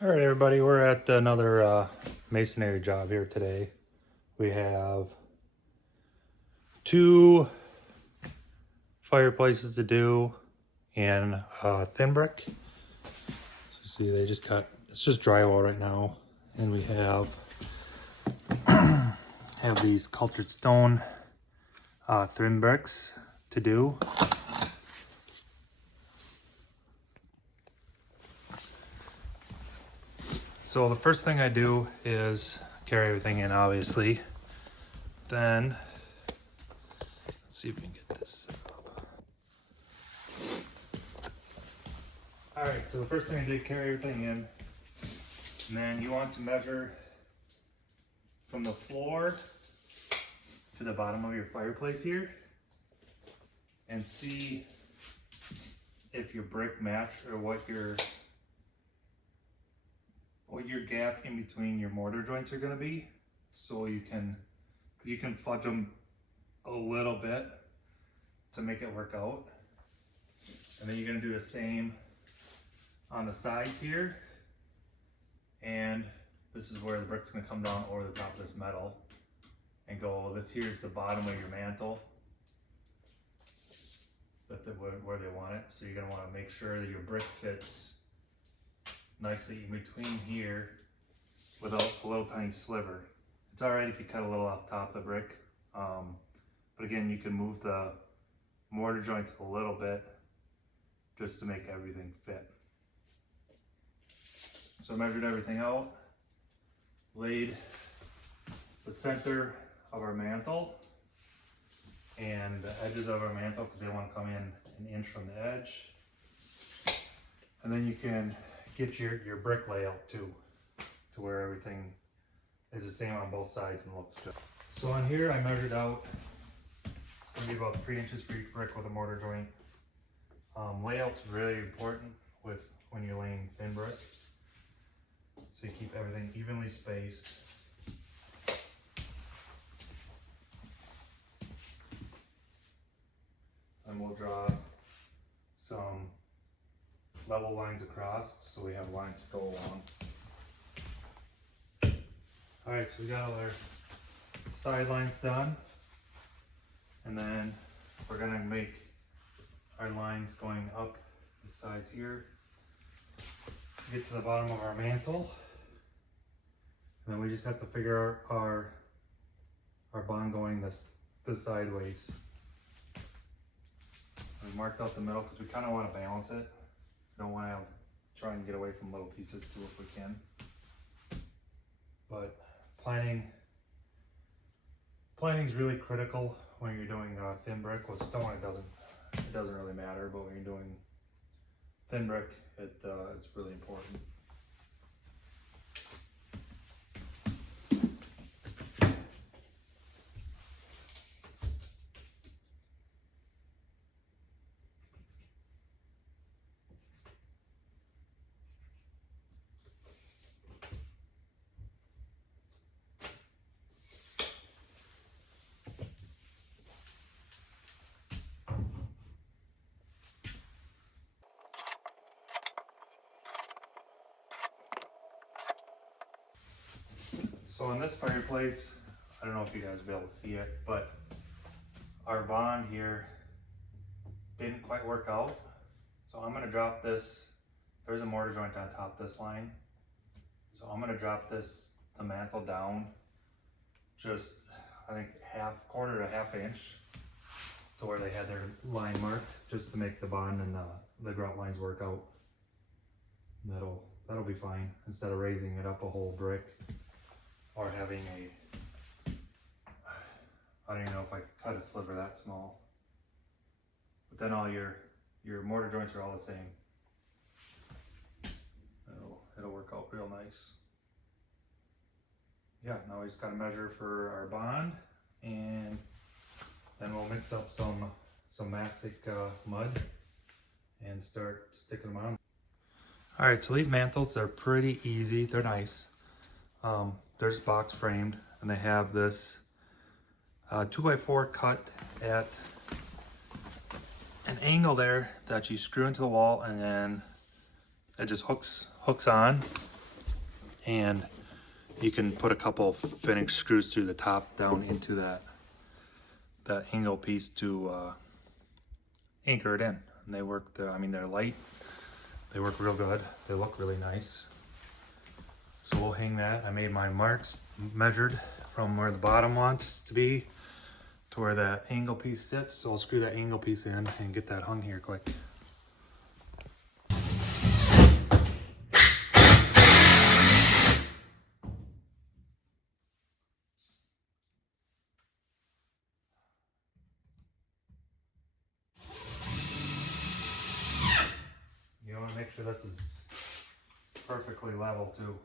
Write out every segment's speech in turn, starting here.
All right, everybody, we're at another masonry job here today. We have two fireplaces to do and thin brick. So see, they just got, it's just drywall right now. And we have these cultured stone thin bricks to do. So the first thing I do is carry everything in, obviously. Then, let's see if we can get this set up. All right, so the first thing I did, carry everything in. And then you want to measure from the floor to the bottom of your fireplace here and see if your brick match or what your gap in between your mortar joints are going to be, so you can fudge them a little bit to make it work out. And then you're going to do the same on the sides here, and this is where the brick's going to come down over the top of this metal and go, this here's the bottom of your mantle where they want it. So you're going to want to make sure that your brick fits nicely in between here without a little tiny sliver. It's alright if you cut a little off top of the brick, but again, you can move the mortar joints a little bit just to make everything fit. So I measured everything out, laid the center of our mantle and the edges of our mantle because they want to come in an inch from the edge. And then you can get your brick layout too, to where everything is the same on both sides and looks good. So on here I measured out, it's going to be about 3 inches for each brick with a mortar joint. Layout's really important when you're laying thin brick, so you keep everything evenly spaced. And we'll draw some level lines across, so we have lines to go along. All right, so we got all our side lines done, and then we're gonna make our lines going up the sides here to get to the bottom of our mantle. And then we just have to figure out our bond going this sideways. We marked out the middle because we kind of want to balance it. Don't want to try and get away from little pieces too if we can. But planning is really critical when you're doing thin brick. With stone, it doesn't really matter, but when you're doing thin brick, it's really important. So in this fireplace, I don't know if you guys will be able to see it, but our bond here didn't quite work out. So I'm going to drop this. There's a mortar joint on top of this line. So I'm going to drop the mantle down just, I think, quarter to half inch to where they had their line marked, just to make the bond and the grout lines work out. And that'll be fine, instead of raising it up a whole brick or having I don't even know if I could cut a sliver that small. But then all your mortar joints are all the same. It'll work out real nice. Yeah, now we just gotta measure for our bond, and then we'll mix up some mastic mud and start sticking them on. All right, so these mantles, they're pretty easy. They're nice. They're just box framed, and they have this 2x4 cut at an angle there that you screw into the wall, and then it just hooks on. and you can put a couple fitting screws through the top down into that angle piece to anchor it in. And they work, I mean, they're light, they work real good, they look really nice. So we'll hang that. I made my marks, measured from where the bottom wants to be to where that angle piece sits. So I'll screw that angle piece in and get that hung here quick. You want to make sure this is perfectly level too.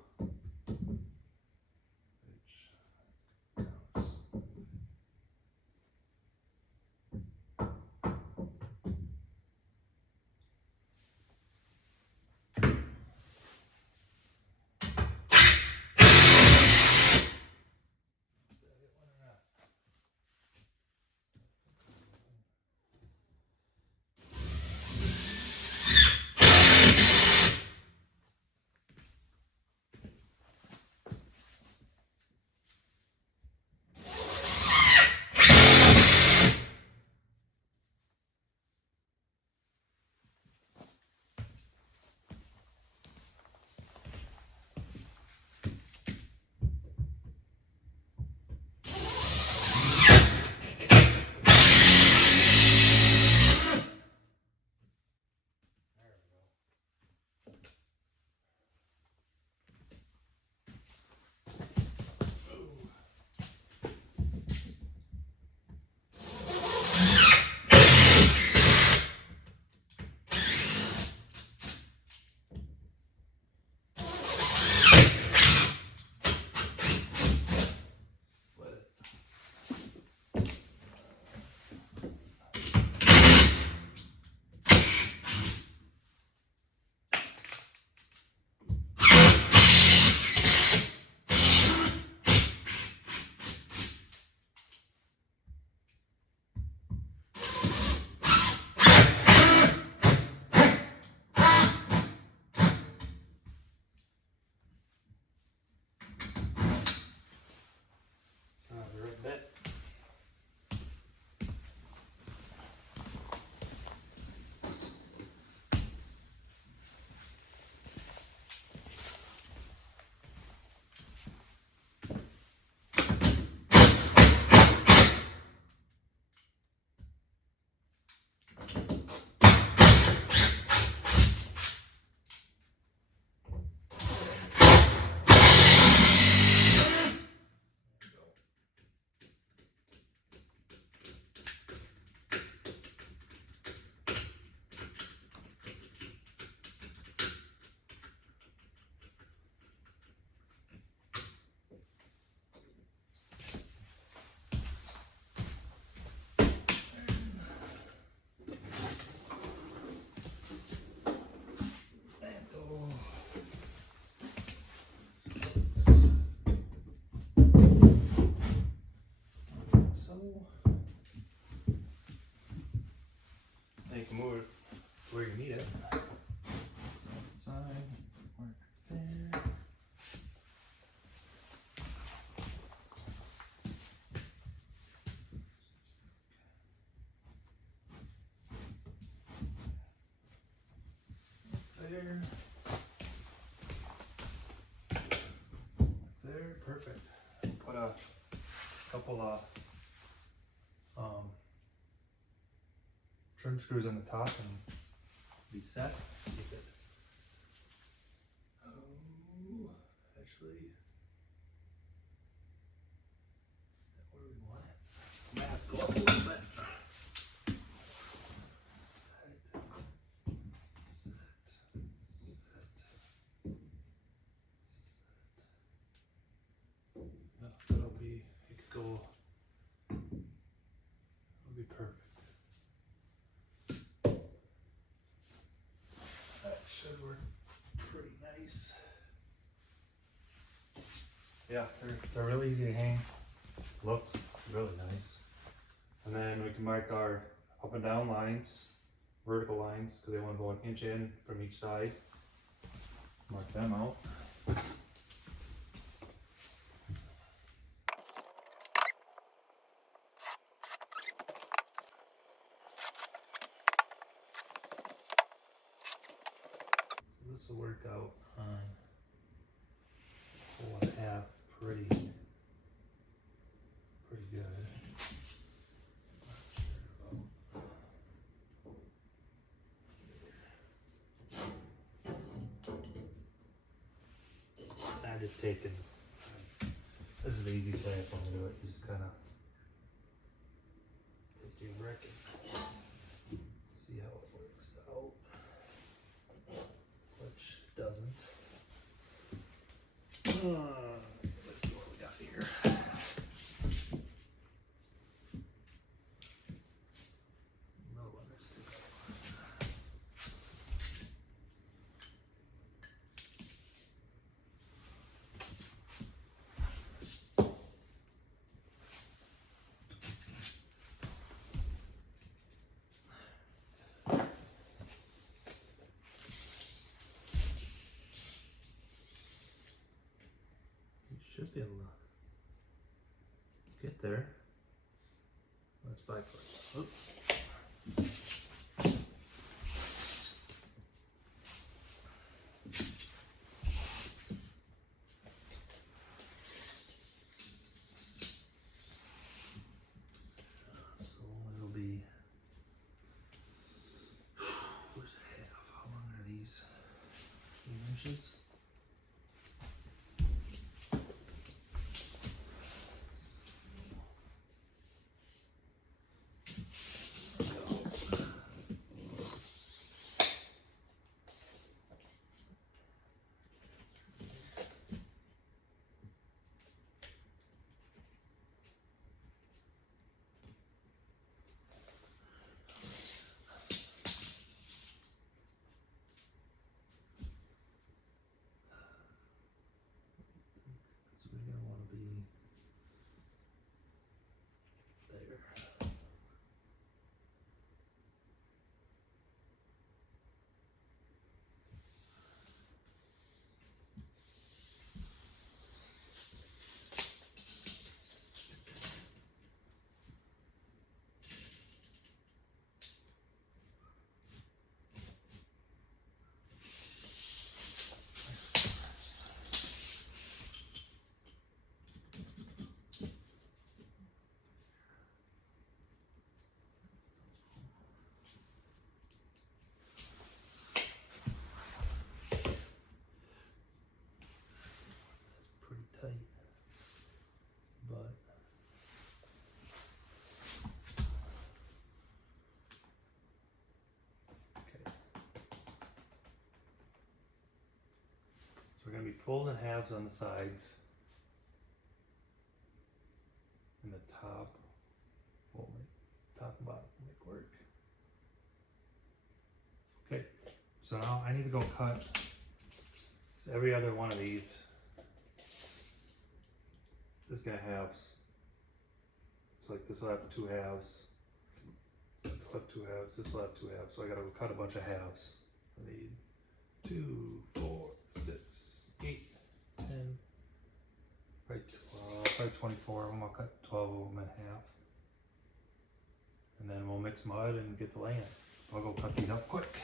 You can move it where you need it. Side, work there. There. There, perfect. Put a couple of trim screws on the top and be set. Keep it. Oh, actually, where we want it. Might have to go up a little bit. Set, set, set. No, it'll be. It could go. It'll be perfect. That should work pretty nice. Yeah, they're really easy to hang. Looks really nice. And then we can mark our up and down lines, vertical lines, because they want to go an inch in from each side. Mark them out. pretty good. I'm just taking, this is the easiest way I want to do it. You just kind of take your brick and see how it works out, which doesn't. Let's see what we got here. Little under 6. Should be able to get there. Let's back for it. Oops. So it'll be, where's half? How long are these? 3 inches? Tight, but okay. So we're going to be folding halves on the sides, and the top will make top and bottom make work. Okay, so now I need to go cut every other one of these. This guy halves. It's like this will have 2 halves. This will have 2 halves. This will have 2 halves. So I gotta cut a bunch of halves. I need 2, 4, 6, 8, 10, right, 12, probably 24. I'm gonna cut 12 of them in half. And then we'll mix mud and get the land. I'll go cut these up quick.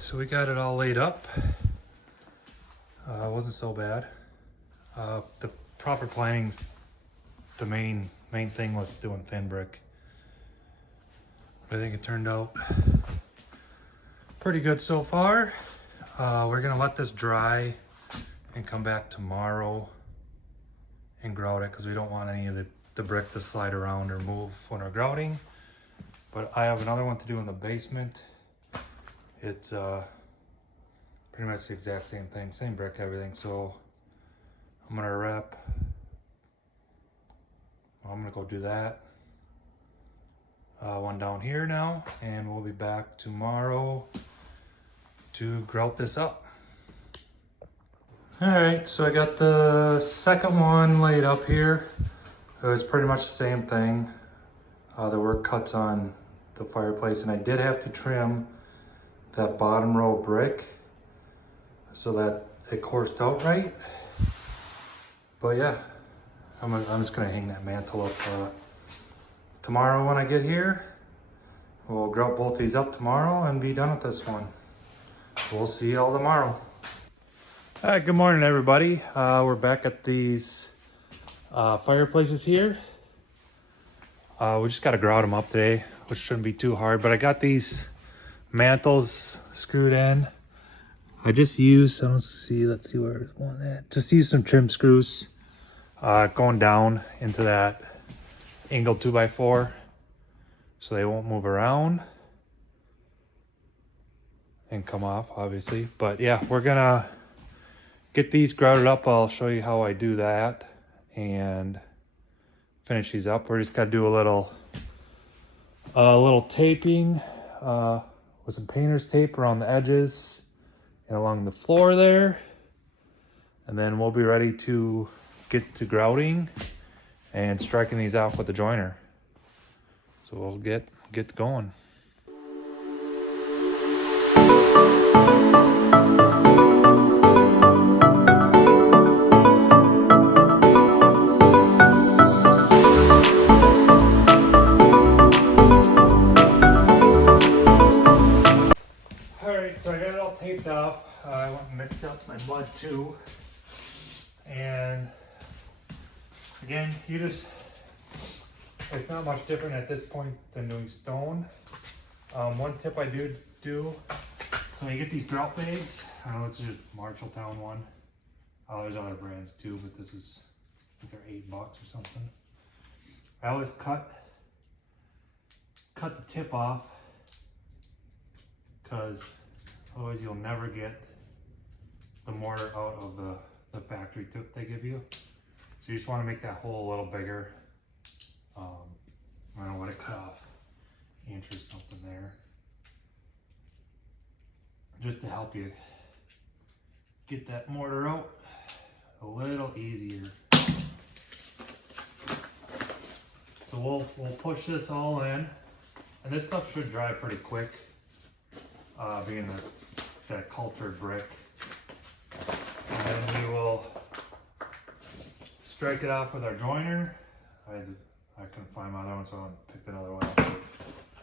So we got it all laid up. It wasn't so bad. The proper planning's the main thing was doing thin brick. But I think it turned out pretty good so far. We're gonna let this dry and come back tomorrow and grout it because we don't want any of the brick to slide around or move when we're grouting. But I have another one to do in the basement. It's pretty much the exact same thing, same brick, everything. So I'm gonna go do that. one down here now, and we'll be back tomorrow to grout this up. All right, so I got the second one laid up here. It was pretty much the same thing. There were cuts on the fireplace, and I did have to trim that bottom row brick so that it coursed out right. But yeah, I'm just gonna hang that mantle up tomorrow when I get here. We'll grout both these up tomorrow and be done with this one. We'll see y'all tomorrow. All right, good morning everybody. We're back at these fireplaces here. We just gotta grout them up today, which shouldn't be too hard, but I got these mantles screwed in. I just used, let's see where one at. Just use some trim screws going down into that angled 2x4 so they won't move around and come off, obviously. But yeah, we're gonna get these grouted up. I'll show you how I do that and finish these up. We're just gotta do a little taping with some painter's tape around the edges and along the floor there, and then we'll be ready to get to grouting and striking these off with the joiner. So we'll get going. Alright, so I got it all taped off. I went and mixed up my mud too. And again, it's not much different at this point than doing stone. One tip I do, so when you get these grout bags, I know this is just Marshalltown one. There's other brands too, but this is, I think they're $8 or something. I always cut the tip off, because otherwise you'll never get the mortar out of the factory tip they give you. So you just want to make that hole a little bigger. I don't know what it cut off, inch or something there, just to help you get that mortar out a little easier. So we'll push this all in, and this stuff should dry pretty quick, being that it's that cultured brick. And then we will strike it off with our joiner. I couldn't find my other one, so I picked another one up.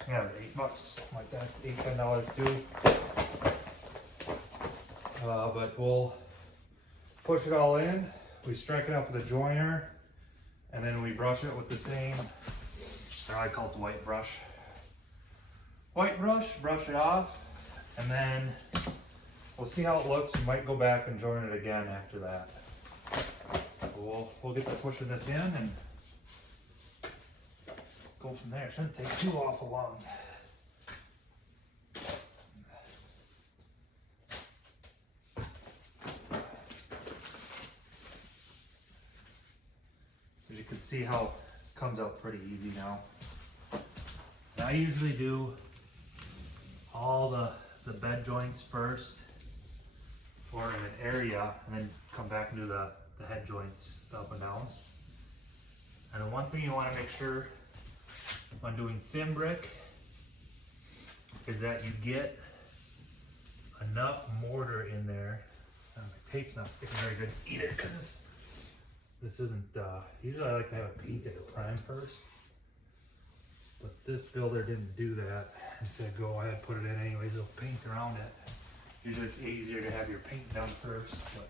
Yeah, $8, something like that, $8, $10 too. But we'll push it all in. We strike it off with a joiner, and then we brush it with the same, or I call it the white brush. White brush, brush it off, and then we'll see how it looks. We might go back and join it again after that. We'll get to pushing this in and go from there. It shouldn't take too awful long. As you can see how it comes out pretty easy now. And I usually do all the bed joints first, or in an area, and then come back and do the head joints, the up and downs. And the one thing you want to make sure when doing thin brick is that you get enough mortar in there. My tape's not sticking very good either, because this isn't, usually I like to have it painted or prime first. But this builder didn't do that and said go ahead, put it in anyways, it'll paint around it. Usually it's easier to have your paint done first, but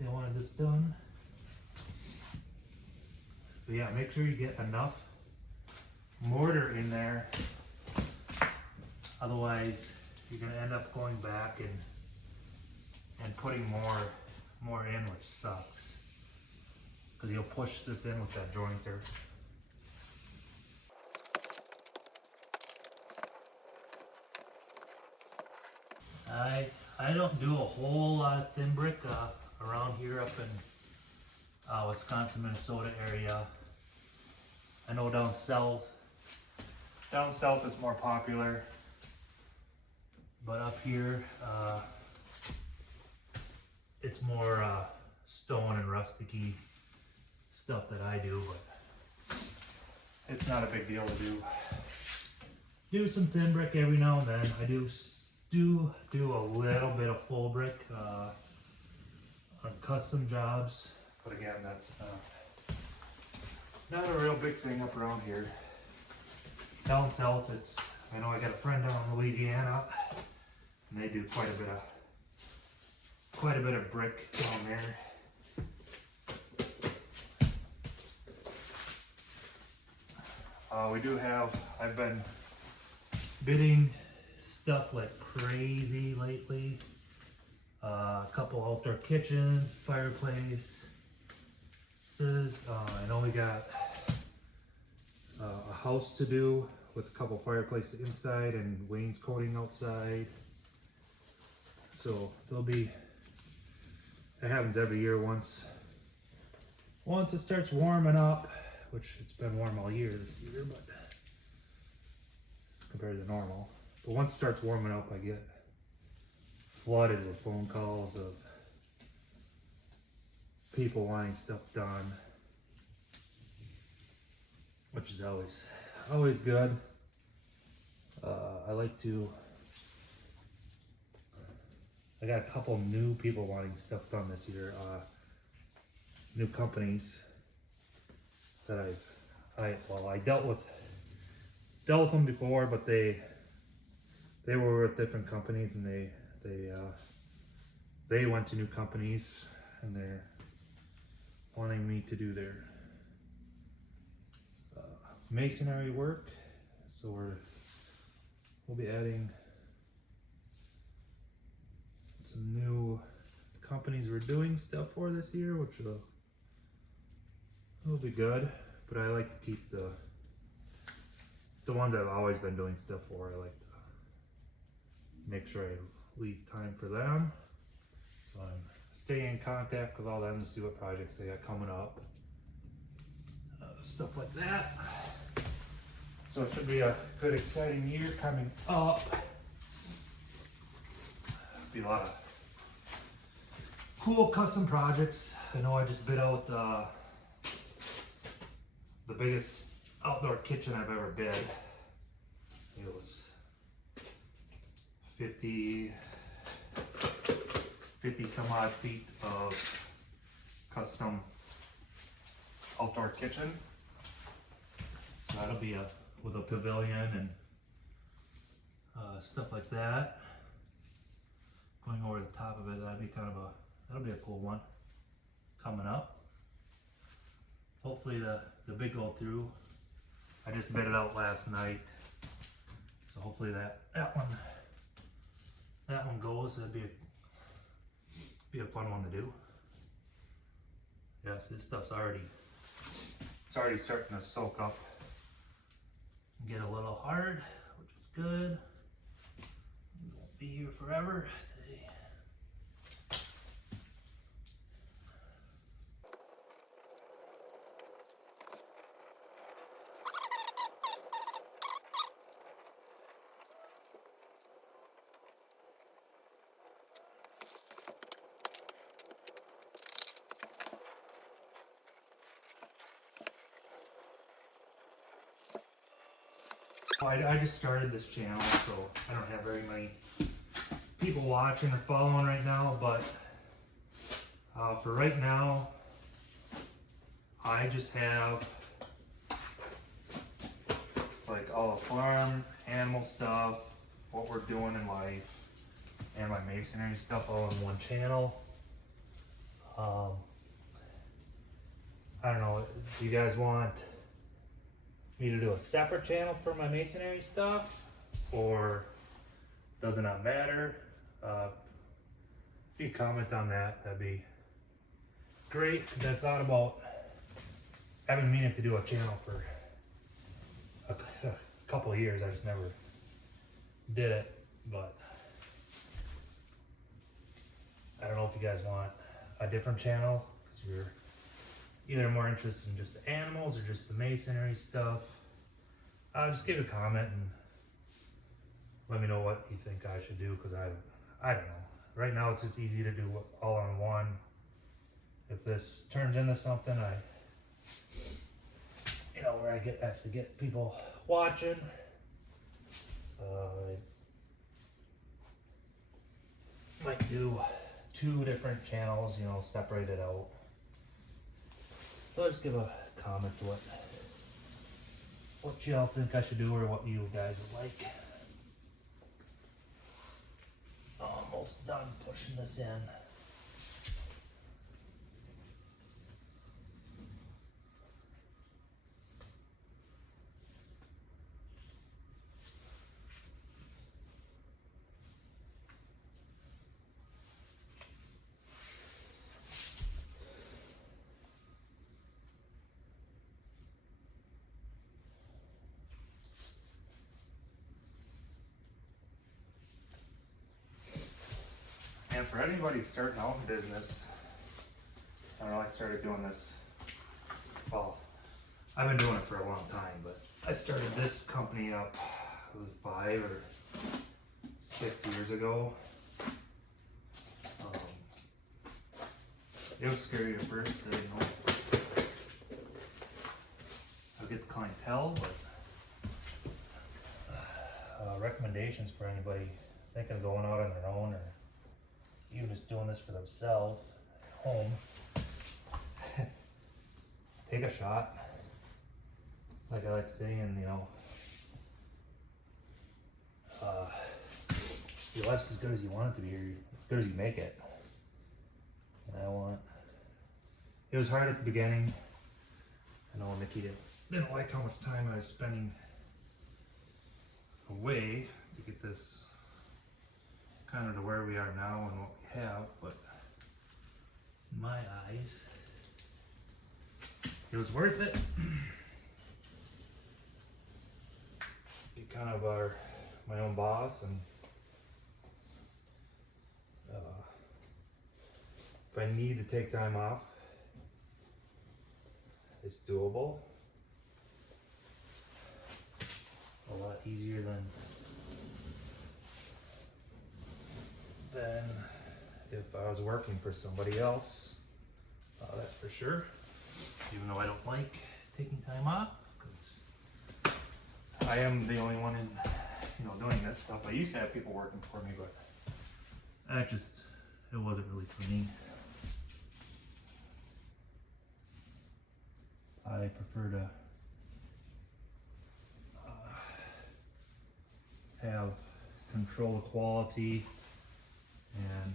they wanted this done. But yeah, make sure you get enough mortar in there. Otherwise, you're gonna end up going back and putting more in, which sucks. Because you'll push this in with that jointer. I don't do a whole lot of thin brick around here up in Wisconsin, Minnesota area. I know down south Down south is more popular, but up here, it's more stone and rusticy stuff that I do, but it's not a big deal to do. Do some thin brick every now and then. I do a little bit of full brick on custom jobs, but again, that's not a real big thing up around here. Down south, I know I got a friend down in Louisiana, and they do quite a bit of brick down there. I've been bidding stuff like crazy lately. A couple outdoor kitchens, fireplaces. I know we got a house to do with a couple fireplaces inside and wainscoting outside. So it happens every year once it starts warming up, which it's been warm all year this year, but compared to normal. But once it starts warming up, I get flooded with phone calls of people wanting stuff done, which is always good. I got a couple new people wanting stuff done this year, new companies that I dealt with them before, but they were with different companies, and they went to new companies, and they're wanting me to do their masonry work. So we'll be adding some new companies we're doing stuff for this year, which will be good. But I like to keep the ones I've always been doing stuff for. I like to make sure I leave time for them. So I'm staying in contact with all them to see what projects they got coming up. Stuff like that. So it should be a good, exciting year coming up. Be a lot of cool custom projects. I know I just bid out the biggest outdoor kitchen I've ever bid. It was 50 some odd feet of custom outdoor kitchen. So that'll be with a pavilion and stuff like that. Going over the top of it, that'll be a cool one coming up. Hopefully the big go through. I just bid it out last night, so hopefully that one goes. That'd be a fun one to do. Yes, this stuff's already starting to soak up and get a little hard, which is good. It won't be here forever today. I just started this channel, so I don't have very many people watching or following right now, but for right now, I just have like all the farm, animal stuff, what we're doing in life, and my masonry stuff all in one channel. I don't know, do you guys want me to do a separate channel for my masonry stuff, or does it not matter? If you comment on that, that'd be great, because I thought about, I've been meaning to do a channel for a couple of years. I just never did it, but I don't know if you guys want a different channel, because you're either more interested in just the animals or just the masonry stuff. just give a comment and let me know what you think I should do, because I don't know. Right now it's just easy to do all on one. If this turns into something, where I actually get people watching, I might do 2 different channels, separated out. So I'll just give a comment to what y'all think I should do, or what you guys would like. Almost done pushing this in. And for anybody starting out in business, I know I started doing this, well, I've been doing it for a long time, but I started this company up 5 or 6 years ago. It was scary at first, I'll get the clientele, but recommendations for anybody thinking of going out on their own, or even just doing this for themselves at home. Take a shot. Like I like saying, your life's as good as you want it to be, or as good as you make it. And it was hard at the beginning. I know Nikki didn't like how much time I was spending away to get this kind of to where we are now and what we have, but in my eyes, it was worth it. Be kind of my own boss, and if I need to take time off, it's doable. A lot easier than if I was working for somebody else. That's for sure. Even though I don't like taking time off, because I am the only one in, doing this stuff. I used to have people working for me, but it wasn't really for me. I prefer to have control of quality, and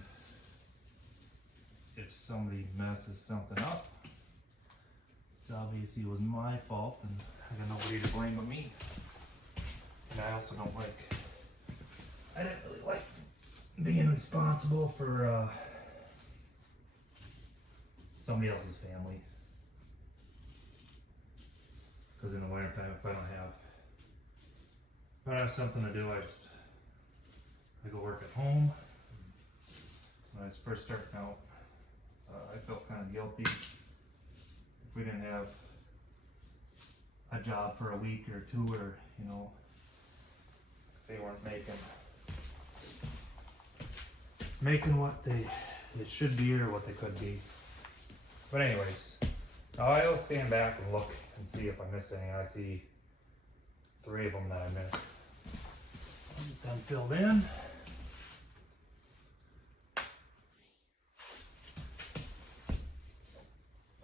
if somebody messes something up, it's obviously was my fault, and I got nobody to blame but me. And I also I didn't really like being responsible for somebody else's family. Because in the wintertime, if I don't have something to do, I go work at home. When I was first starting out, I felt kind of guilty if we didn't have a job for a week or 2, or they weren't making what it should be or what they could be. But anyways, I always stand back and look and see if I miss any. I see 3 of them that I missed. Get them filled in.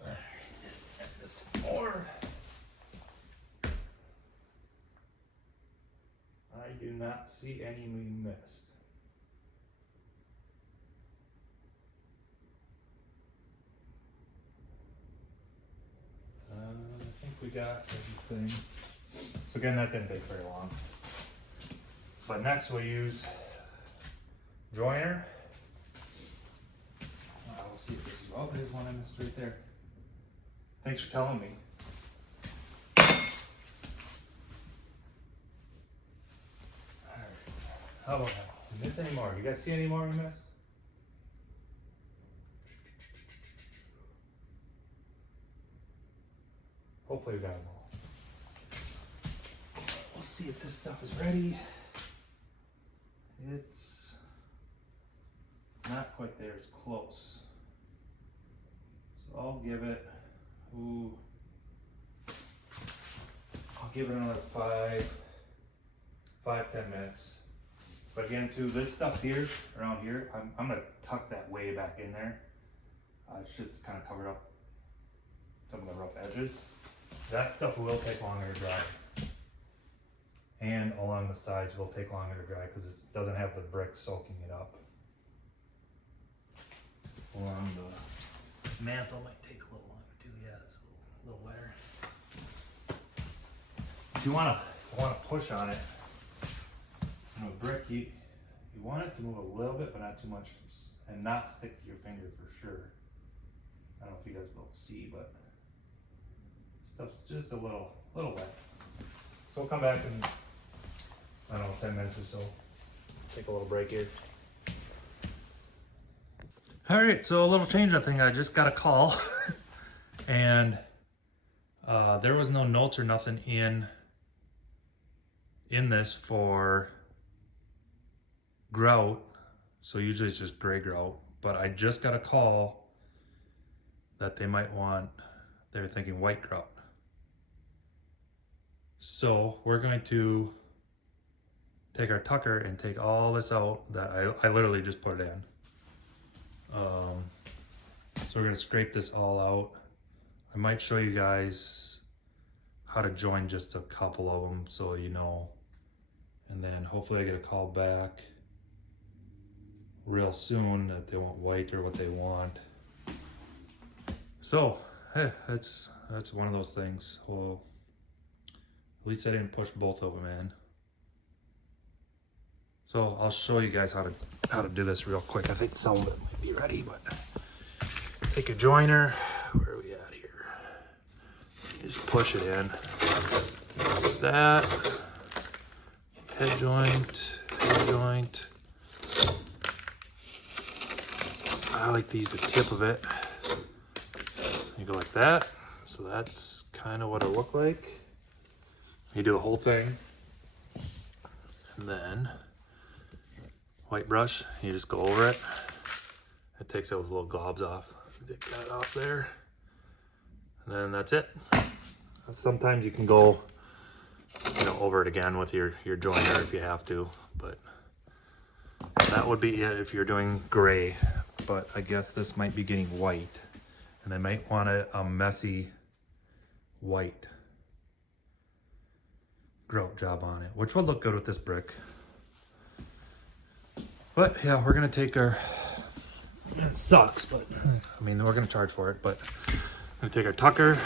And just more. I do not see any we missed. I think we got everything. So again, that didn't take very long. But next we'll use joiner. We'll see if this is, oh, there's one I missed right there. Thanks for telling me. Alright, how about now? Did we miss any more? You guys see any more we missed? Hopefully we got them all. we'll see if this stuff is ready. It's not quite there, it's close. So I'll give it, I'll give it another 5-10 minutes. But again, too, this stuff here, around here, I'm gonna tuck that way back in there. It's just kind of covered up some of the rough edges. That stuff will take longer to dry. And along the sides will take longer to dry because it doesn't have the brick soaking it up. Along the mantle might take a little longer too. Yeah, it's a little wetter. If you want to push on it, brick, you want it to move a little bit, but not too much, and not stick to your finger for sure. I don't know if you guys will see, but stuff's just a little wet. So we'll come back in, I don't know, 10 minutes or so. Take a little break here. All right, so a little change up thing. I just got a call, and there was no notes or nothing in this for grout, so usually it's just gray grout, but I just got a call that they might want, they were thinking white grout. So we're going to take our tucker and take all this out that I literally just put it in. So we're going to scrape this all out. I might show you guys how to join just a couple of them so you know, and then hopefully I get a call back real soon that they want white or what they want. So hey, that's one of those things. Well, at least I didn't push both of them in. So I'll show you guys how to do this real quick. I think some of it might be ready, but take a joiner. Where are we at here? You just push it in. Like that. Head joint. I like to use the tip of it. You go like that. So that's kind of what it looked like. You do the whole thing. And then white brush, you just go over it. It takes those little globs off. Take that off there. And then that's it. Sometimes you can go, over it again with your joiner if you have to, but that would be it if you're doing gray. But I guess this might be getting white, and they might want a messy white grout job on it, which will look good with this brick. But yeah, we're gonna take our, it sucks, but I mean, we're gonna charge for it, but we're gonna take our tucker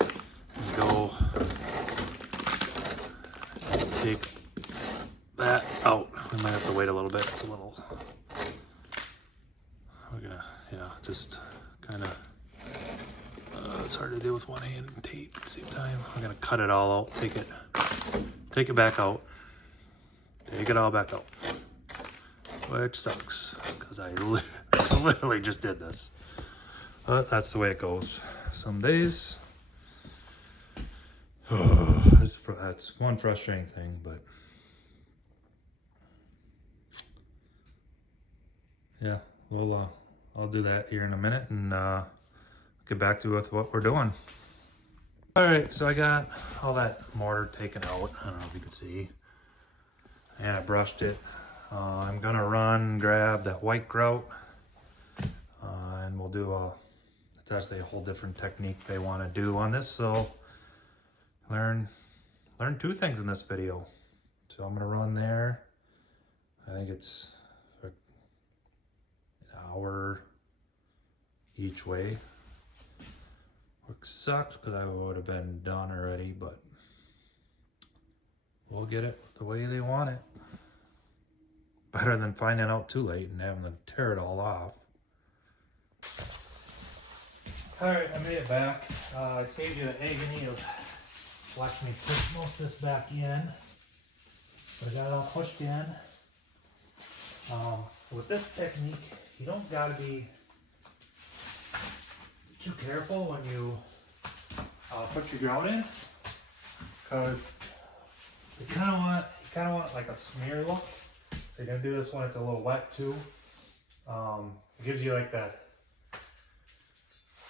and go take that out. We might have to wait a little bit. It's a little, we're gonna, just kind of, it's hard to do with one hand and tape at the same time. I'm gonna cut it all out, take it back out, take it all back out, which sucks because I literally just did this. But that's the way it goes. Some days, that's one frustrating thing, but yeah, I'll do that here in a minute and get back to you with what we're doing. All right, so I got all that mortar taken out. I don't know if you can see, and I brushed it. I'm gonna grab that white grout, and we'll do it's actually a whole different technique they want to do on this. So learn two things in this video. So I'm gonna run there. I think it's an hour each way. Which sucks because I would have been done already, but we'll get it the way they want it. Better than finding out too late and having to tear it all off. All right, I made it back. I saved you the agony of watching me push most of this back in. But I got it all pushed in. With this technique, you don't gotta be too careful when you put your grout in, because You kind of want like a smear look. So you're gonna do this when it's a little wet too. It gives you like that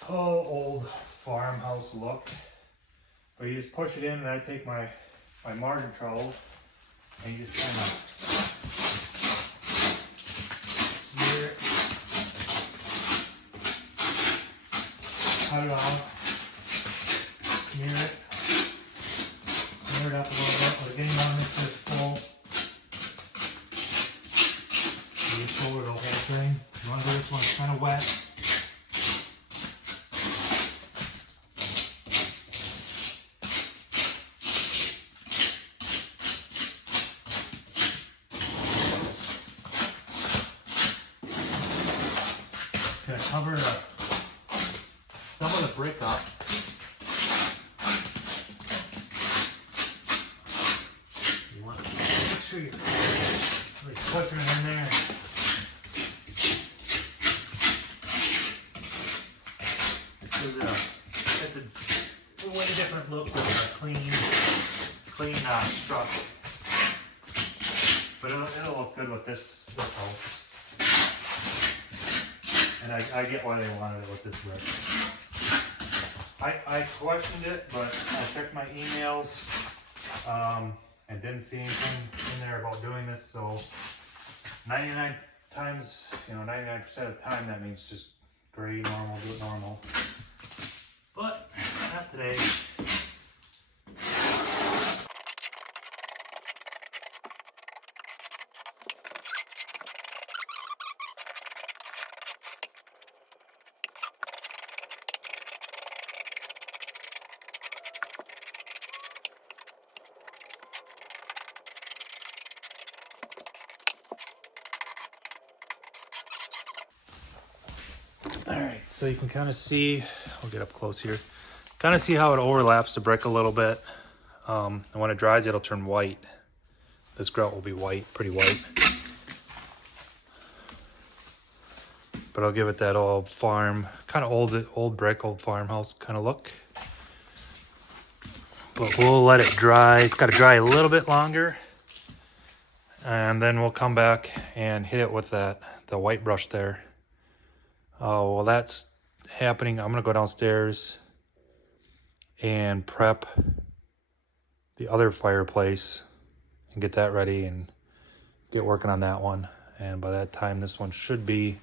old farmhouse look. But you just push it in, and I take my margin trowel and you just kind of smear it, cut it off, smear it up a little bit. But again, you want to make sure it's full. You just fold it the whole thing. You want to do this one kind of wet. Gonna cover some of the brick up. You want to make sure you're pushing it in there. This is it's a way different look with a clean structure. But it'll look good with this house. And I get why they wanted it with this brick. I questioned it, but I checked my emails and didn't see anything in there about doing this. So 99 times, 99% of the time, that means just grade normal, do it normal. But not today. Alright, so you can kind of see, I'll get up close here, kind of see how it overlaps the brick a little bit. And when it dries, it'll turn white. This grout will be white, pretty white. But I'll give it that old farm, kind of old brick, old farmhouse kind of look. But we'll let it dry. It's got to dry a little bit longer. And then we'll come back and hit it with the white brush there. While that's happening, I'm gonna go downstairs and prep the other fireplace and get that ready and get working on that one. And by that time, this one should be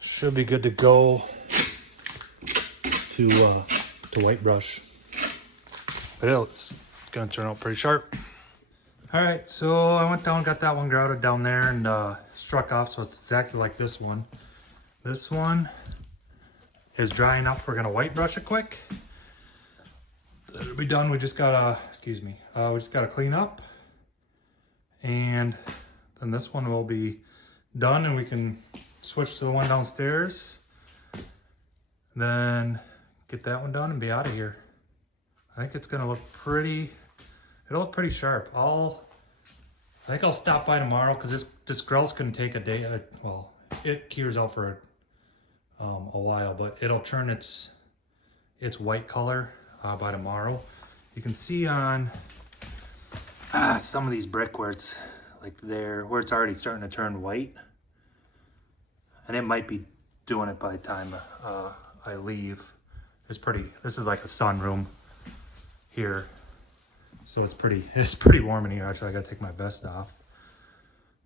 good to go to white brush. But it's gonna turn out pretty sharp. All right, so I went down, got that one grouted down there, and struck off, so it's exactly like this one. This one is dry enough. We're gonna white brush it quick. It'll be done. We just gotta, we just gotta clean up, and then this one will be done, and we can switch to the one downstairs. Then get that one done and be out of here. I think it's gonna look pretty. It'll look pretty sharp. I think I'll stop by tomorrow because this grill's gonna take a day. Well, it cures out for a while, but it'll turn its white color by tomorrow. You can see on some of these brick where it's like there, where it's already starting to turn white, and it might be doing it by the time I leave. This is like a sunroom here, so it's pretty warm in here. Actually, I gotta take my vest off.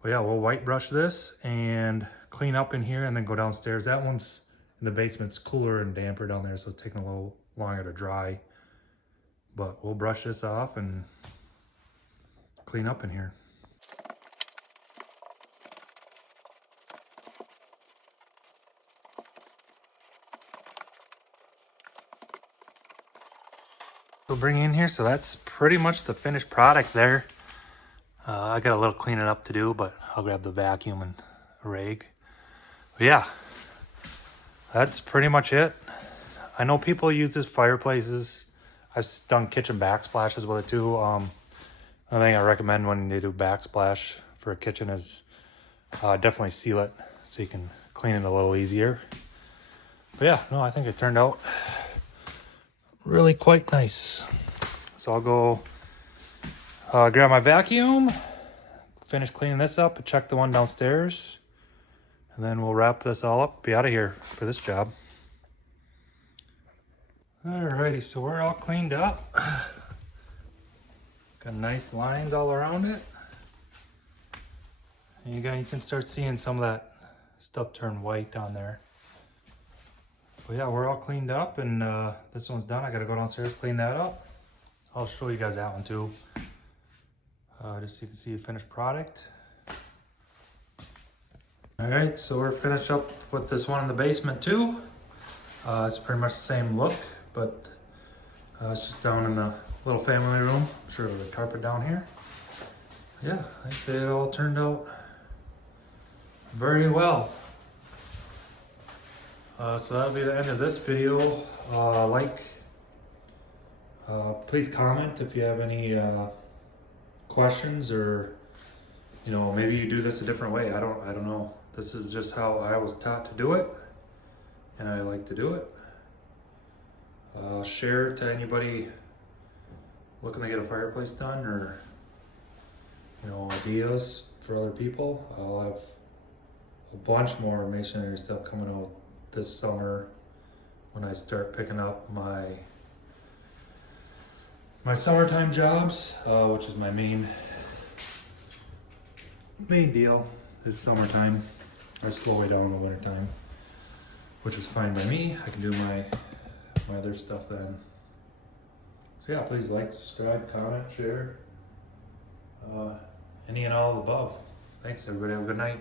But yeah, we'll white brush this and clean up in here and then go downstairs. That one's in the basement's cooler and damper down there, so it's taking a little longer to dry. But we'll brush this off and clean up in here. We'll bring in here, so that's pretty much the finished product there. I got a little cleaning up to do, but I'll grab the vacuum and rag. But yeah, that's pretty much it. I know people use this fireplaces. I've done kitchen backsplashes with it too. Another thing I recommend when they do backsplash for a kitchen is definitely seal it so you can clean it a little easier. But yeah, no, I think it turned out really quite nice. So I'll go Grab my vacuum, finish cleaning this up, and check the one downstairs. And then we'll wrap this all up, be out of here for this job. Alrighty, so we're all cleaned up. Got nice lines all around it. And you can start seeing some of that stuff turn white on there. But yeah, we're all cleaned up, and this one's done. I gotta go downstairs, clean that up. I'll show you guys that one too. Just so you can see the finished product. All right, so we're finished up with this one in the basement too. It's pretty much the same look, but it's just down in the little family room. I'm sure there's a carpet down here. Yeah, I think it all turned out very well. So that'll be the end of this video. Please comment if you have any questions, or maybe you do this a different way. I don't know. This is just how I was taught to do it, and I like to do it. Share to anybody looking to get a fireplace done, or ideas for other people. I'll have a bunch more masonry stuff coming out this summer when I start picking up my summertime jobs, which is my main deal is summertime. I slow way down in the wintertime, which is fine by me. I can do my other stuff then. So yeah, please like, subscribe, comment, share, any and all of the above. Thanks everybody, have a good night.